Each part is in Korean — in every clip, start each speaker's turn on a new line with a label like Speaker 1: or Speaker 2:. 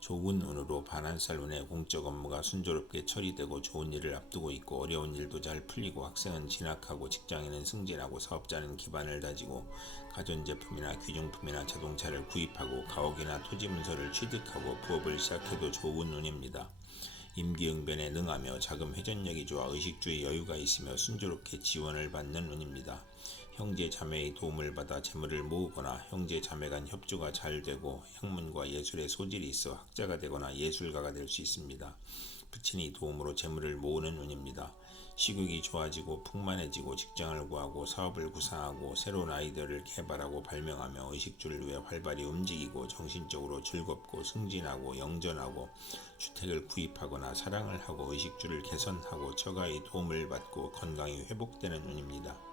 Speaker 1: 좋은 운으로 반한살 운에 공적 업무가 순조롭게 처리되고 좋은 일을 앞두고 있고 어려운 일도 잘 풀리고 학생은 진학하고 직장인은 승진하고 사업자는 기반을 다지고 가전제품이나 귀중품이나 자동차를 구입하고 가옥이나 토지 문서를 취득하고 부업을 시작해도 좋은 운입니다. 임기응변에 능하며 자금 회전력이 좋아 의식주의 여유가 있으며 순조롭게 지원을 받는 운입니다. 형제 자매의 도움을 받아 재물을 모으거나 형제 자매 간 협조가 잘 되고 학문과 예술의 소질이 있어 학자가 되거나 예술가가 될 수 있습니다. 부친이 도움으로 재물을 모으는 운입니다. 시국이 좋아지고 풍만해지고 직장을 구하고 사업을 구상하고 새로운 아이디어를 개발하고 발명하며 의식주를 위해 활발히 움직이고 정신적으로 즐겁고 승진하고 영전하고 주택을 구입하거나 사랑을 하고 의식주를 개선하고 처가의 도움을 받고 건강이 회복되는 운입니다.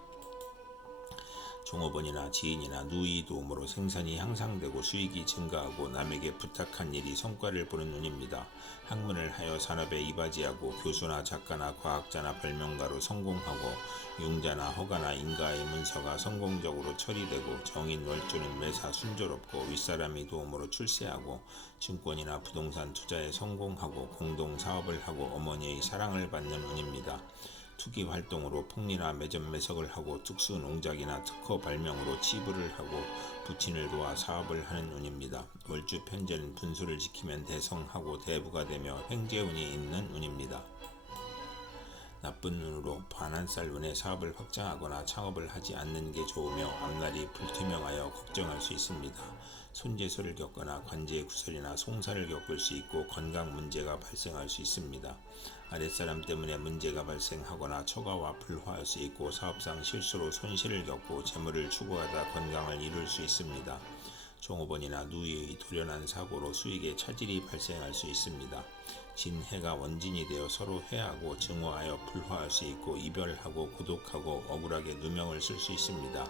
Speaker 1: 종업원이나 지인이나 누이 도움으로 생산이 향상되고 수익이 증가하고 남에게 부탁한 일이 성과를 보는 운입니다. 학문을 하여 산업에 이바지하고 교수나 작가나 과학자나 발명가로 성공하고 융자나 허가나 인가의 문서가 성공적으로 처리되고 정인 월주는 매사 순조롭고 윗사람의 도움으로 출세하고 증권이나 부동산 투자에 성공하고 공동 사업을 하고 어머니의 사랑을 받는 운입니다. 투기 활동으로 폭리나 매점 매석을 하고 특수 농작이나 특허 발명으로 치부를 하고 부친을 도와 사업을 하는 운입니다. 월주 편제는 분수를 지키면 대성하고 대부가 되며 횡재운이 있는 운입니다. 나쁜 눈으로 반한살 운에 사업을 확장하거나 창업을 하지 않는 게 좋으며 앞날이 불투명하여 걱정할 수 있습니다. 손재소를 겪거나 관제 구설이나 송사를 겪을 수 있고 건강 문제가 발생할 수 있습니다. 아랫사람 때문에 문제가 발생하거나 처가와 불화할 수 있고 사업상 실수로 손실을 겪고 재물을 추구하다 건강을 잃을 수 있습니다. 종업원이나 누이의 돌연한 사고로 수익에 차질이 발생할 수 있습니다. 진해가 원진이 되어 서로 해하고 증오하여 불화할 수 있고 이별하고 고독하고 억울하게 누명을 쓸 수 있습니다.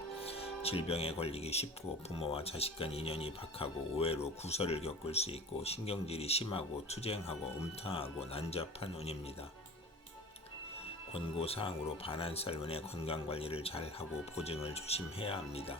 Speaker 1: 질병에 걸리기 쉽고 부모와 자식 간 인연이 박하고 오해로 구설을 겪을 수 있고 신경질이 심하고 투쟁하고 음탕하고 난잡한 운입니다. 권고사항으로 반한살 운의 건강관리를 잘하고 보증을 조심해야 합니다.